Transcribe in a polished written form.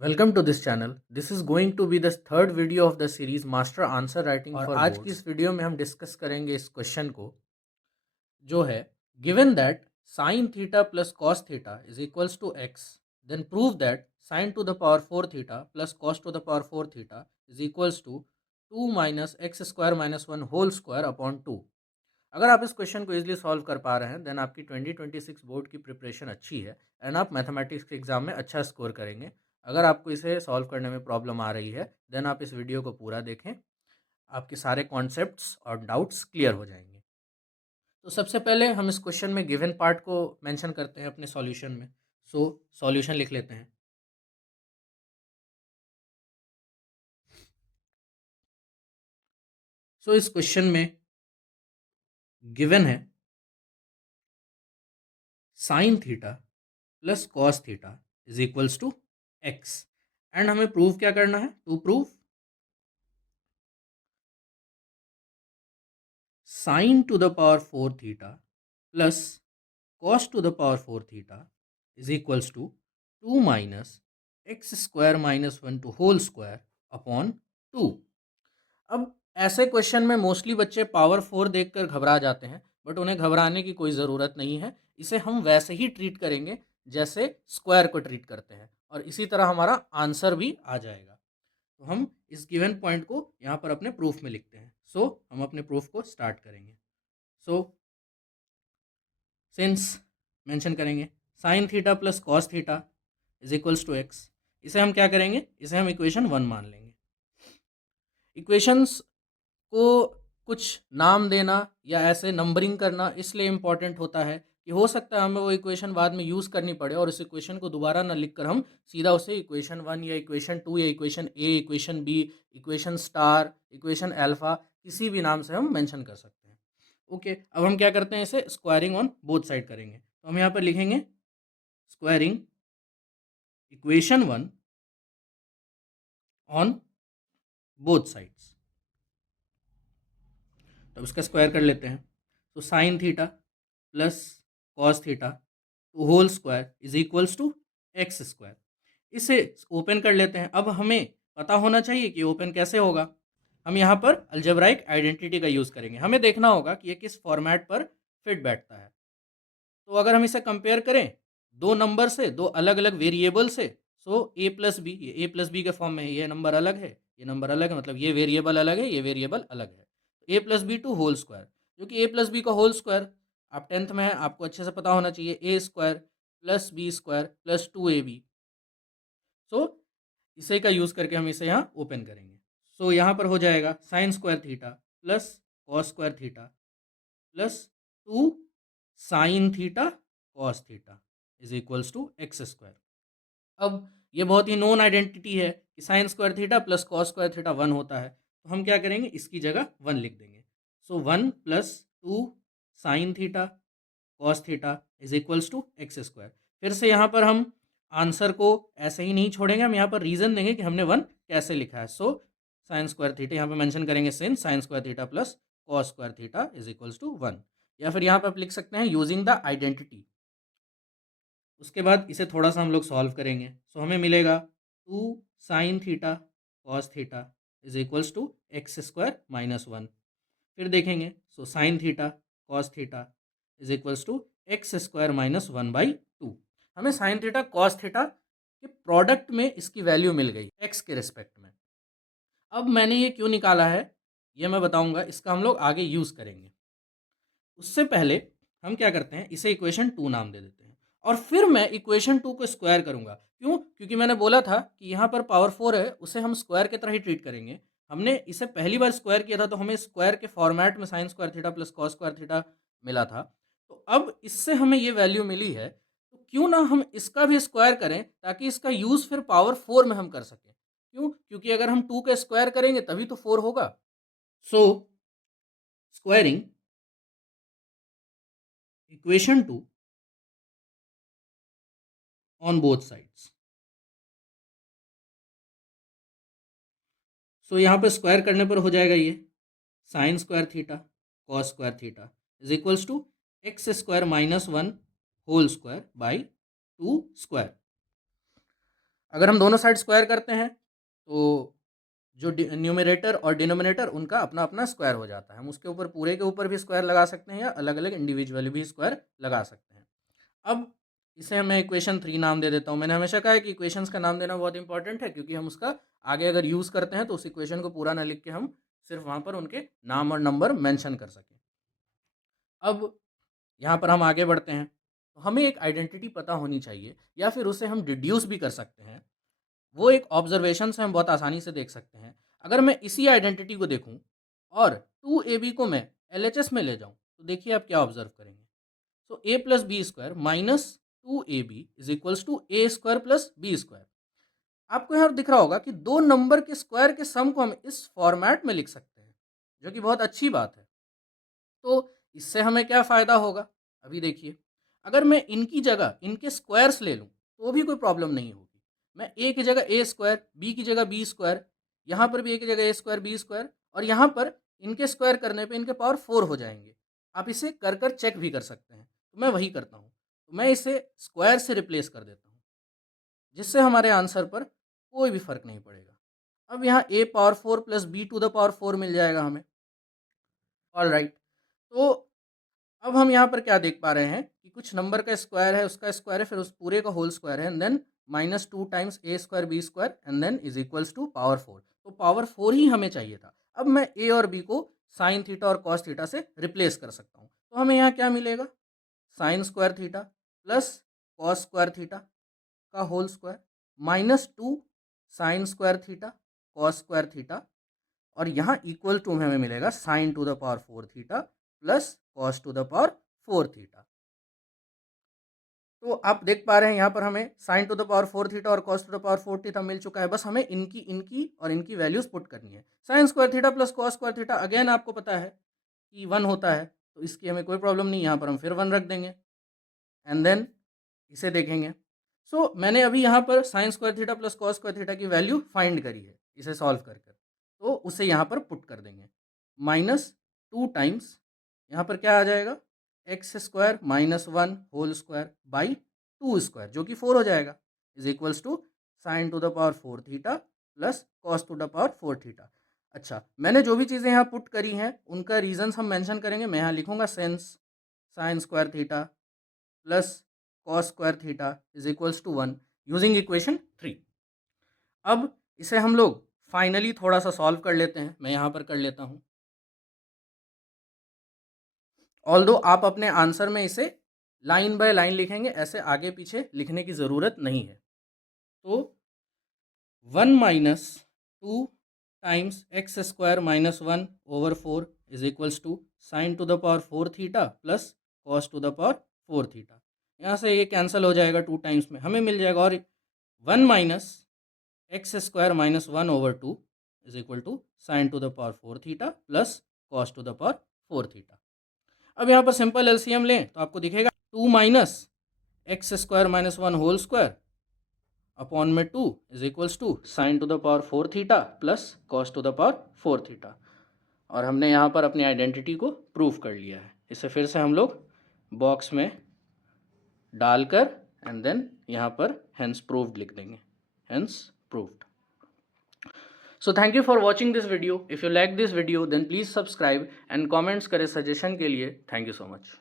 Welcome to this channel. This is going to be the third video of the series master answer writing और आज की इस video में हम discuss करेंगे इस क्वेश्चन को जो है given that sine theta plus cos theta is equals to X then prove that sine to the power four theta plus cos to the power four theta is equals to two minus x square minus one whole square upon two. अगर आप इस question को easily solve कर पा रहे हैं then आपकी 2026 board की प्रिपरेशन अच्छी है एंड आप मैथमेटिक्स के एग्जाम में अच्छा स्कोर करेंगे। अगर आपको इसे सॉल्व करने में प्रॉब्लम आ रही है देन आप इस वीडियो को पूरा देखें, आपके सारे कॉन्सेप्ट्स और डाउट्स क्लियर हो जाएंगे। तो सबसे पहले हम इस क्वेश्चन में गिवन पार्ट को मेंशन करते हैं अपने सॉल्यूशन में। सॉल्यूशन लिख लेते हैं। इस क्वेश्चन में गिवन है sine theta plus cos theta is equals to X and हमें प्रूव क्या करना है? To prove sine to the power four theta plus cos to the power four theta is equals to two minus x square minus one two whole square upon two. अब ऐसे question में mostly बच्चे power four देखकर घबरा जाते हैं, but उन्हें घबराने की कोई ज़रूरत नहीं है। इसे हम वैसे ही ट्रीट करेंगे जैसे स्क्वायर को ट्रीट करते हैं और इसी तरह हमारा आंसर भी आ जाएगा। तो हम इस गिवन पॉइंट को यहाँ पर अपने प्रूफ में लिखते हैं। हम अपने प्रूफ को स्टार्ट करेंगे। सो सिंस मेंशन करेंगे sine theta plus cos theta is equals to X. इसे हम क्या करेंगे? इसे हम इक्वेशन वन मान लेंगे। इक्वेशंस को कुछ नाम देना या ऐसे नंबरिंग करना इसलिए इम्पॉर्टेंट होता है कि हो सकता है हमें वो इक्वेशन बाद में यूज़ करनी पड़े और इस इक्वेशन को दोबारा ना लिखकर हम सीधा उसे इक्वेशन वन या इक्वेशन टू या equation A, equation B, equation star, equation alpha किसी भी नाम से हम मेंशन कर सकते हैं। ओके, अब हम क्या करते हैं? इसे स्क्वायरिंग ऑन बोथ साइड करेंगे। तो हम यहाँ पर लिखेंगे squaring equation one on both sides. तो इसका स्क्वायर कर लेते हैं। तो sine theta plus cos theta to whole square is equals to X square. इसे ओपन कर लेते हैं। अब हमें पता होना चाहिए कि ओपन कैसे होगा। हम यहाँ पर अलजेब्राइक आइडेंटिटी का यूज़ करेंगे। हमें देखना होगा कि ये किस फॉर्मेट पर फिट बैठता है। तो अगर हम इसे कंपेयर करें दो नंबर से, दो अलग अलग वेरिएबल से, ए प्लस बी, ये ए प्लस बी के फॉर्म में है, ये नंबर अलग है, ये नंबर अलग है, मतलब ये वेरिएबल अलग है, ये वेरिएबल अलग है। A plus b to whole square, जो कि ए प्लस बी का होल स्क्वायर आप टेंथ में है, आपको अच्छे से पता होना चाहिए, a square plus B square plus two a b. So इसे का यूज़ करके हम इसे यहाँ ओपन करेंगे। यहाँ पर हो जाएगा sine square theta plus cos square theta plus two sine theta cos theta is equals to X square. अब ये बहुत ही नोन आइडेंटिटी है कि sine square theta plus cos square theta one होता है। तो हम क्या करेंगे? इसकी जगह वन लिख देंगे। One plus two sine theta cos theta is equals to X square. फिर से यहाँ पर हम आंसर को ऐसे ही नहीं छोड़ेंगे, हम यहाँ पर रीज़न देंगे कि हमने वन कैसे लिखा है। साइन स्क्वायर थीटा यहाँ पे मेंशन करेंगे since sine square theta plus cos square theta is equals to one. या फिर यहाँ पर आप लिख सकते हैं यूजिंग द आइडेंटिटी। उसके बाद इसे थोड़ा सा हम लोग सॉल्व करेंगे। हमें मिलेगा two sine theta cos theta is equals to X square minus one. फिर देखेंगे sine theta cos theta is equals to X square minus one by two. हमें साइन थीटा कॉस थीटा के प्रोडक्ट में इसकी value मिल गई x के respect में। अब मैंने ये क्यों निकाला है ये मैं बताऊंगा, इसका हम लोग आगे यूज़ करेंगे। उससे पहले हम क्या करते हैं, इसे इक्वेशन टू नाम दे देते हैं और फिर मैं इक्वेशन टू को स्क्वायर करूंगा। क्यों? क्योंकि मैंने बोला था कि यहाँ पर पावर फोर है, उसे हम स्क्वायर की तरह ही ट्रीट करेंगे। हमने इसे पहली बार स्क्वायर किया था तो हमें स्क्वायर के फॉर्मेट में sign square theta plus cos square theta मिला था। तो अब इससे हमें ये वैल्यू मिली है, तो क्यों ना हम इसका भी स्क्वायर करें ताकि इसका यूज़ फिर पावर फोर में हम कर सकें। क्यों? क्योंकि अगर हम टू का स्क्वायर करेंगे तभी तो फोर होगा। So squaring equation two on both sides। यहाँ पर स्क्वायर करने पर हो जाएगा ये sine square theta cos square theta is equals to X square minus one whole square by two square. अगर हम दोनों साइड स्क्वायर करते हैं तो जो न्यूमरेटर और डिनोमिनेटर उनका अपना अपना स्क्वायर हो जाता है। हम उसके ऊपर पूरे के ऊपर भी स्क्वायर लगा सकते हैं या अलग अलग इंडिविजुअली भी स्क्वायर लगा सकते हैं। अब इसे मैं इक्वेशन 3 नाम दे देता हूँ। मैंने हमेशा कहा है कि इक्वेशंस का नाम देना बहुत इंपॉर्टेंट है, क्योंकि हम उसका आगे अगर यूज़ करते हैं तो उस इक्वेशन को पूरा ना लिख के हम सिर्फ वहाँ पर उनके नाम और नंबर मेंशन कर सकें। अब यहाँ पर हम आगे बढ़ते हैं, तो हमें एक आइडेंटिटी पता होनी चाहिए या फिर उसे हम डिड्यूस भी कर सकते हैं। वो एक ऑब्जर्वेशन से हम बहुत आसानी से देख सकते हैं। अगर मैं इसी आइडेंटिटी को देखूँ और 2ab को मैं LHS में ले जाऊँ, तो देखिए आप क्या ऑब्जर्व करेंगे। So a plus B square minus 2ab is equals to A square plus B square. आपको यहाँ दिख रहा होगा कि दो नंबर के स्क्वायर के सम को हम इस फॉर्मेट में लिख सकते हैं, जो कि बहुत अच्छी बात है। तो इससे हमें क्या फ़ायदा होगा, अभी देखिए। अगर मैं इनकी जगह इनके स्क्वायर्स ले लूँ तो भी कोई प्रॉब्लम नहीं होगी। मैं ए की जगह ए स्क्वायर, बी की जगह बी स्क्वायर, यहाँ पर भी ए की जगह ए स्क्वायर बी स्क्वायर, और यहाँ पर इनके स्क्वायर करने पे इनके पावर 4 हो जाएंगे। आप इसे कर चेक भी कर सकते हैं, तो मैं वही करता हूँ। तो मैं इसे स्क्वायर से रिप्लेस कर देता हूँ, जिससे हमारे आंसर पर कोई भी फ़र्क नहीं पड़ेगा। अब यहाँ a power 4 plus b to the power 4 मिल जाएगा हमें। ऑल राइट, तो अब हम यहाँ पर क्या देख पा रहे हैं कि कुछ नंबर का स्क्वायर है, उसका स्क्वायर है, फिर उस पूरे का होल स्क्वायर है, and then -2 times A square B square and then is equals to power 4। तो पावर 4 ही हमें चाहिए था। अब मैं ए और बी को साइन थीटा और कॉस थीटा से रिप्लेस कर सकता हूँ। तो हमें यहाँ क्या मिलेगा, sine square theta plus cos square theta का whole square -2 sine square theta cos square theta, और यहाँ इक्वल टू में हमें मिलेगा sine to the power 4 theta plus cos to the power 4 theta. तो आप देख पा रहे हैं यहाँ पर हमें sine to the power 4 theta और cos to the power 4 theta मिल चुका है। बस हमें इनकी इनकी और इनकी वैल्यूज पुट करनी है। Sign square theta plus cos square theta again आपको पता है कि 1 होता है, तो इसकी हमें कोई प्रॉब्लम नहीं। यहाँ पर हम फिर 1 रख देंगे एंड देन इसे देखेंगे। सो मैंने अभी यहाँ पर sign square theta plus cos square theta की वैल्यू फाइंड करी है इसे सॉल्व कर कर, तो उसे यहाँ पर पुट कर देंगे। -2 टाइम्स यहाँ पर क्या आ जाएगा, X square -1 whole square by 2 square, जो कि 4 हो जाएगा, is equals to sine to the power 4 theta plus cos to the power 4 theta. अच्छा, मैंने जो भी चीज़ें यहाँ पुट करी हैं उनका रीजंस हम मेंशन करेंगे। मैं यहाँ लिखूंगा since sine square theta plus cos square theta is equals to 1 using equation 3। अब इसे हम लोग फाइनली थोड़ा सा सॉल्व कर लेते हैं। मैं यहाँ पर कर लेता हूँ। ऑल्दो आप अपने आंसर में इसे लाइन बाय लाइन लिखेंगे, ऐसे आगे पीछे लिखने की ज़रूरत नहीं है। तो 1 minus 2 times X square -1 over 4 is equals to sine to the power 4 theta plus cos to the power 4 theta. यहाँ से ये कैंसिल हो जाएगा 2 टाइम्स में, हमें मिल जाएगा, और 1 minus x square -1 over 2 is equal to sine to the power 4 theta plus cos to the power 4 theta. अब यहाँ पर सिंपल एलसीएम लें तो आपको दिखेगा 2 minus x square -1 whole square upon में 2 is equals to sine to the power 4 theta plus cos to the power 4 theta. और हमने यहाँ पर अपनी आइडेंटिटी को प्रूव कर लिया है। इसे फिर से हम लोग बॉक्स में डालकर एंड देन यहाँ पर हेंस प्रूव्ड लिख देंगे, hence proved. So thank you for watching this video. If you like this video then please subscribe and comments करें सजेशन के लिए। Thank you so much.